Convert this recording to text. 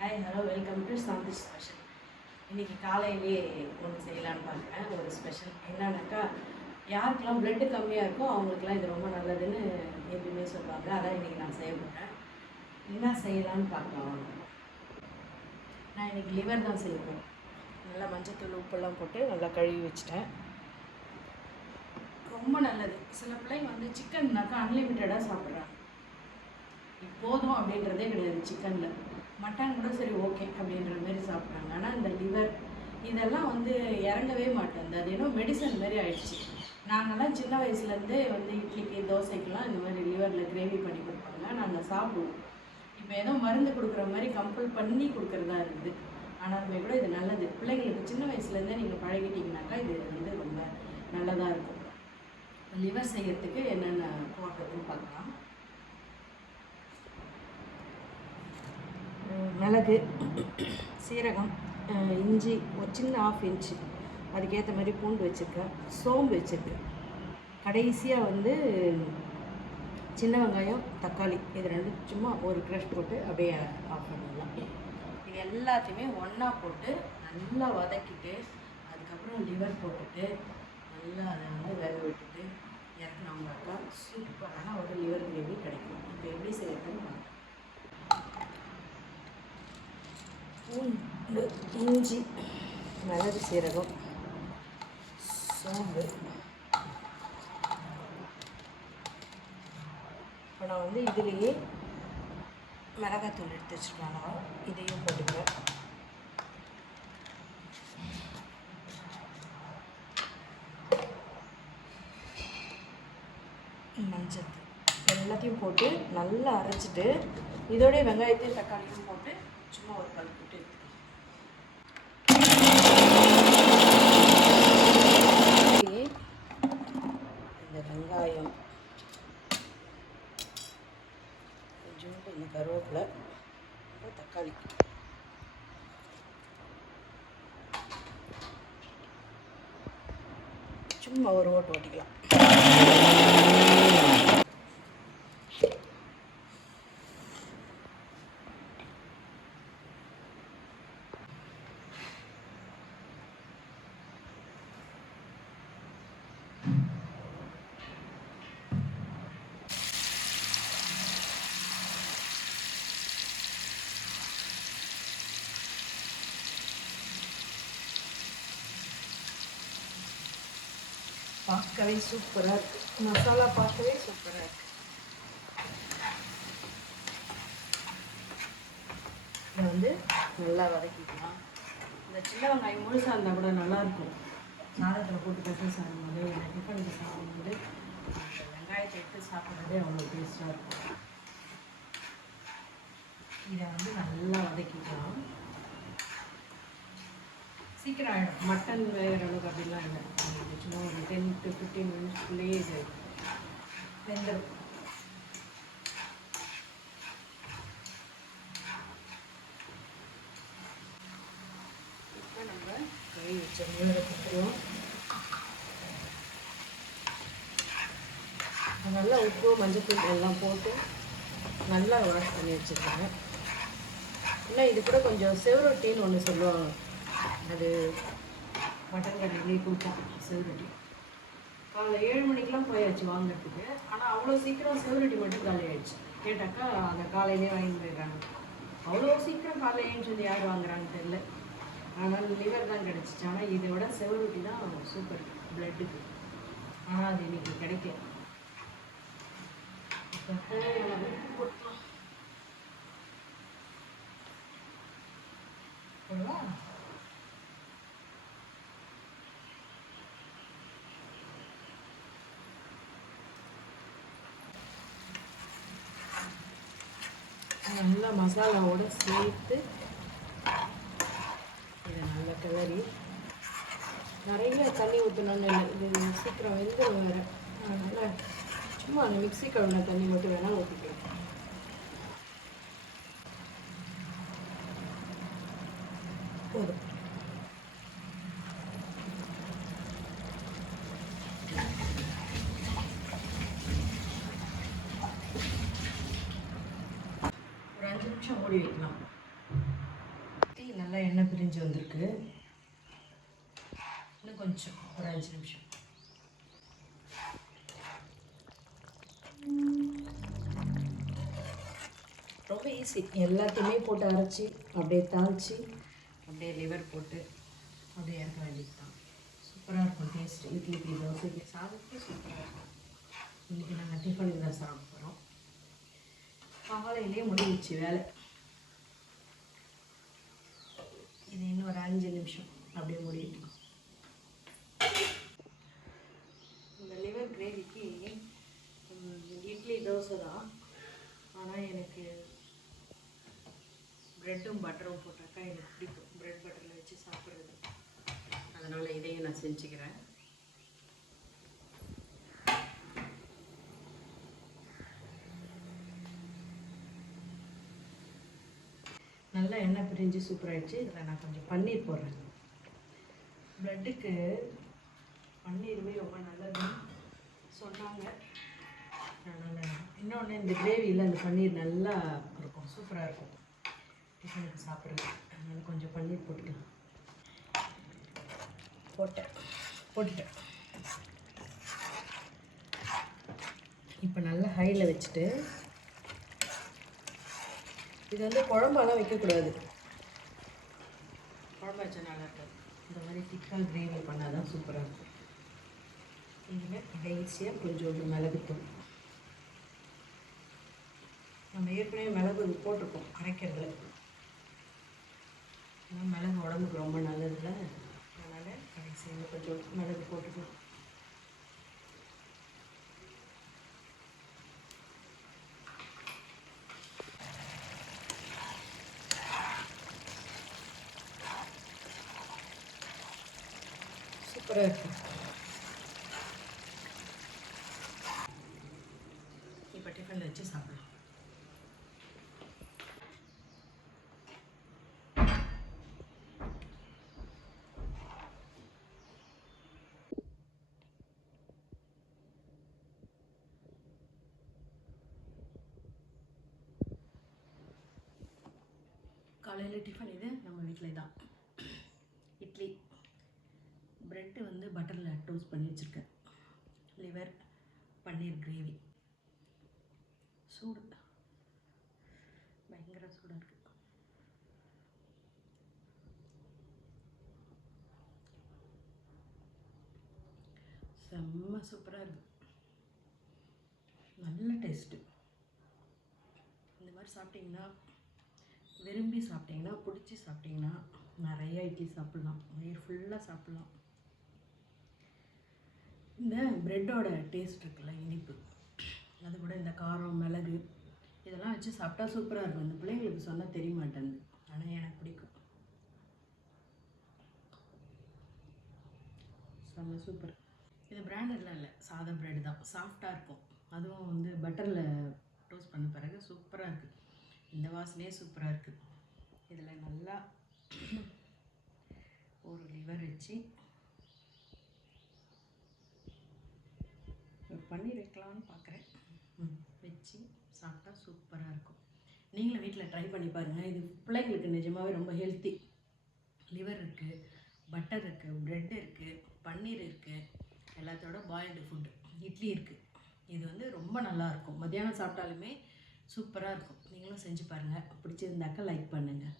Hi hello welcome to Shanthi special. இன்றைக்கி காலையிலேயே ஒன்று செய்யலான்னு பார்க்குறேன். ஒரு ஸ்பெஷல் என்னன்னாக்கா, யாருக்கெல்லாம் பிளட்டு கம்மியாக இருக்கோ அவங்களுக்குலாம் இது ரொம்ப நல்லதுன்னு எப்பயுமே சொல்லுவாங்க. அதான் இன்றைக்கி நான் செய்ய போகிறேன். என்ன செய்யலான்னு பார்க்கலாம். நான் இன்றைக்கி லிவர் தான் செய்யணும். நல்லா மஞ்சத்தூள் உப்பெல்லாம் போட்டு நல்லா கழுவி வச்சுட்டேன். ரொம்ப நல்லது. சில பிள்ளைங்க வந்து சிக்கன்னாக்கா அன்லிமிட்டடாக சாப்பிட்றாங்க. போதும் அப்படின்றதே கிடையாது. சிக்கனில் மட்டன் கூட சரி ஓகே அப்படின்ற மாதிரி சாப்பிட்றாங்க. ஆனால் இந்த லிவர் இதெல்லாம் வந்து இறங்கவே மாட்டேங்குது. அது ஏதோ மெடிசன் மாதிரி ஆயிடுச்சு. நாங்கள்லாம் சின்ன வயசுலேருந்தே வந்து இட்லிக்கு தோசைக்கெலாம் இந்த மாதிரி லிவரில் கிரேவி பண்ணி கொடுப்பாங்க, நாங்கள் சாப்பிடுவோம். இப்போ ஏதோ மருந்து கொடுக்குற மாதிரி கம்பல் பண்ணி கொடுக்குறதா இருக்குது. ஆனாலுமே கூட இது நல்லது. பிள்ளைங்களுக்கு சின்ன வயசுலேருந்தே நீங்கள் பழகிட்டிங்கனாக்கா இது வந்து ரொம்ப நல்லதாக இருக்கும். லிவர் செய்யறதுக்கு என்னென்ன போடுறதுன்னு பார்க்கலாம். மிளகு, சீரகம், இஞ்சி ஒரு சின்ன 1/2 இன்ச்சு, அதுக்கேற்ற மாதிரி பூண்டு வச்சுருக்கேன், சோம்பு வச்சுருக்கேன். கடைசியாக வந்து சின்ன வெங்காயம், தக்காளி இது ரெண்டும் சும்மா ஒரு க்ரஷ் போட்டு அப்படியே ஆஃப் பண்ணிடலாம். இது எல்லாத்தையுமே ஒன்றா போட்டு நல்லா வதக்கிட்டு அதுக்கப்புறம் லிவர் போட்டுட்டு நல்லா அதை வந்து வேக விட்டுட்டு இறக்குனோம்னாக்கா சூப்பரான ஒரு லிவர் கிரேவி கிடைக்கும். இப்போ எப்படி செய்யறதுன்னு பார்க்கலாம். பூண்டு, இஞ்சி, மிளகு, சீரகம், சோம்பு. இப்போ நான் வந்து இதுலேயே மிளகாத்தூள் எடுத்து வச்சுருக்கேன். இதையும் போட்டுக்கிறேன். மஞ்சள் எல்லாத்தையும் போட்டு நல்லா அரைச்சிட்டு இதோடைய வெங்காயத்தையும் தக்காளியும் போட்டு சும்மா ஒரு கல் போட்டு இந்த வெங்காயம் கொஞ்சோண்டு இந்த கருவேப்பிலை, தக்காளி சும்மா ஒரு ஓட்டு ஓட்டிக்கலாம். பார்க்கவே சூப்பராக இருக்குது. மசாலா பார்க்கவே சூப்பராக இருக்குது. இதை வந்து நல்லா வதக்கிக்கலாம். இந்த சின்ன வெங்காயம் முழுசாக இருந்தால் கூட நல்லாயிருக்கும். சாதத்தில் போட்டு கட்டி சாப்பிடும்போது, இல்லை டிஃபனுக்கு சாப்பிடும்போது அந்த வெங்காயத்தை எடுத்து சாப்பிட்றதே அவ்வளோ டேஸ்ட்டாக இருக்கும். இதை வந்து நல்லா வதக்கிக்கலாம். சீக்கிரம் ஆகிடும். மட்டன் வேகிற அளவுக்கு அப்படிலாம் இல்லை. சும்மா ஒரு 10 to 15 மினிட்ஸ்க்குள்ளேயே இது வெந்துடும். இப்போ நம்ம கறி வச்ச மீனை கொடுத்துருவோம். நல்லா உப்பு மஞ்சள் எல்லாம் போட்டு நல்லா வாஷ் பண்ணி வச்சுருக்காங்க. இல்லை இது கூட கொஞ்சம் செவரொட்டின்னு ஒன்று சொல்லுவாங்க. அது மட்டன் கடையிலே கொடுத்தாங்க செவரொட்டி. காலைல 7 மணிக்கெலாம் போயாச்சு வாங்கிறதுக்கு. ஆனால் அவ்வளோ சீக்கிரம் செவரொட்டி மட்டும் காலி ஆகிடுச்சு. கேட்டாக்கா அந்த காலையிலே வாங்கி போயிடுறாங்க. அவ்வளோ சீக்கிரம் காலையில் ஏன்னு யார் வாங்குறாங்கன்னு தெரில. ஆனால் லிவர் தான் கிடச்சிச்சு. ஆனால் இதை விட செவரொட்டி தான் சூப்பர் பிளட்டுக்கு. ஆனால் அது இன்றைக்கி கிடைக்கல. போடலாம் போடுவா. நல்லா மசாலாவோடு சேர்த்து இதை நல்லா கிளறி நிறைய தண்ணி ஊற்றணும்னு இல்லை. இது சீக்கிரம் வெந்துடும் வேறு. அதனால் சும்மா அந்த மிக்ஸி கழுவின தண்ணி மட்டும் வேணால் ஊற்றிக்கலாம். போதும். ஒரு 5 நிமிஷம் மூடி வைக்கலாம். எண்ணெய் பிரிஞ்சு வந்திருக்கு. இன்னும் கொஞ்சம் ஒரு 5 நிமிஷம். ரொம்ப ஈஸி. எல்லாத்தையுமே போட்டு அரைச்சி அப்படியே தாளித்து அப்படியே லிவர் போட்டு அப்படியே இறக்க வேண்டியது தான். சூப்பராக இருக்கும் டேஸ்ட். இட்லிக்கு தோசைக்கு சாதத்துக்கு சூப்பராக இருக்கும். இன்றைக்கி நாங்கள் டிஃபனுக்கு தான் சாப்பிட போகிறோம். காலையிலே முடிஞ்சிச்சு வேலை. இது இன்னும் ஒரு 5 நிமிஷம் அப்படியே முடியட்டும். இந்த லிவர் கிரேவிக்கு இட்லி தோசை தான். ஆனால் எனக்கு ப்ரெட்டும் பட்டரும் போட்டாக்கா எனக்கு பிடிக்கும். ப்ரெட் பட்டரில் வச்சு சாப்பிட்றது. அதனால் இதையும் நான் செஞ்சுக்கிறேன். நல்லா எண்ணெய் பிரிஞ்சு சூப்பராகிடுச்சு. இதில் நான் கொஞ்சம் பன்னீர் போடுறேன். ப்ரெட்டுக்கு பன்னீருமே ரொம்ப நல்லதுன்னு சொன்னாங்க. அதனால் இன்னொன்று இந்த கிரேவியில் அந்த பன்னீர் நல்லா இருக்கும், சூப்பராக இருக்கும் டிஃபனுக்கு சாப்பிட்றது. அதனால் கொஞ்சம் பன்னீர் போட்டுக்கலாம். போட்டுட்டேன். இப்போ நல்லா ஹையில் வச்சுட்டு, இது வந்து குழம்பெல்லாம் வைக்கக்கூடாது. குழம்பு வச்சா நல்லா இருக்காது. இந்த மாதிரி திக்காக கிரேவி பண்ணால் தான் சூப்பராக இருக்கும். இதில் கடைசியாக கொஞ்சோண்டு மிளகுத்தூள். நம்ம ஏற்கனவே மிளகு போட்டிருக்கோம் அரைக்கிறதுல. ஏன்னா மிளகு உடம்புக்கு ரொம்ப நல்லதில்ல. அதனால் கடைசியாக கொஞ்சம் மிளகு போட்டுக்கலாம். சூப்பராக இருக்கும். இப்போ டிஃபனில் வச்சு சாப்பிடலாம். காலையில் டிஃபன் இது நம்ம வீட்டில் தான். இட்லி, ப்ரெட்டு வந்து பட்டரில் டோஸ்ட் பண்ணி வச்சுருக்கேன். லிவர் பன்னீர் கிரேவி. சூடு, பயங்கர சூடாக இருக்குது. செம்ம சூப்பராக இருக்குது. நல்ல டேஸ்ட்டு. இந்த மாதிரி சாப்பிட்டிங்கன்னா, விரும்பி சாப்பிட்டிங்கன்னா, பிடிச்சி சாப்பிட்டிங்கன்னா நிறையா இட்லி சாப்பிட்லாம். வயிறு ஃபுல்லாக சாப்பிட்லாம். இந்த ப்ரெட்டோட டேஸ்ட் இருக்குல்ல, இனிப்பு, அது கூட இந்த காரம் மிளகு இதெல்லாம் வச்சு சாப்பிட்டா சூப்பராக இருக்கும். இந்த பிள்ளைங்களுக்கு சொன்னால் தெரிய மாட்டேங்குது, ஆனால் எனக்கு பிடிக்கும். செம்ம சூப்பர். இது பிராண்டட்லாம் இல்லை, சாதா ப்ரெட் தான். சாஃப்டாக இருக்கும். அதுவும் வந்து பட்டரில் டோஸ்ட் பண்ண பிறகு சூப்பராக இருக்குது. இந்த வாசனையே சூப்பராக இருக்குது. இதில் நல்லா ஒரு லிவர் வச்சு பன்னீர் வைக்கலான்னு பார்க்குறேன். வச்சு சாப்பிட்டா சூப்பராக இருக்கும். நீங்களும் வீட்டில் ட்ரை பண்ணி பாருங்கள். இது பிள்ளைங்களுக்கு நிஜமாகவே ரொம்ப ஹெல்த்தி. லிவர் இருக்குது, பட்டர் இருக்குது, ப்ரெட் இருக்குது, பன்னீர் இருக்குது, எல்லாத்தோட பாயில்டு ஃபுட்டு இட்லி இருக்குது. இது வந்து ரொம்ப நல்லாயிருக்கும். மத்தியானம் சாப்பிட்டாலுமே சூப்பராக இருக்கும். நீங்களும் செஞ்சு பாருங்கள். பிடிச்சிருந்தாக்கா லைக் பண்ணுங்கள்.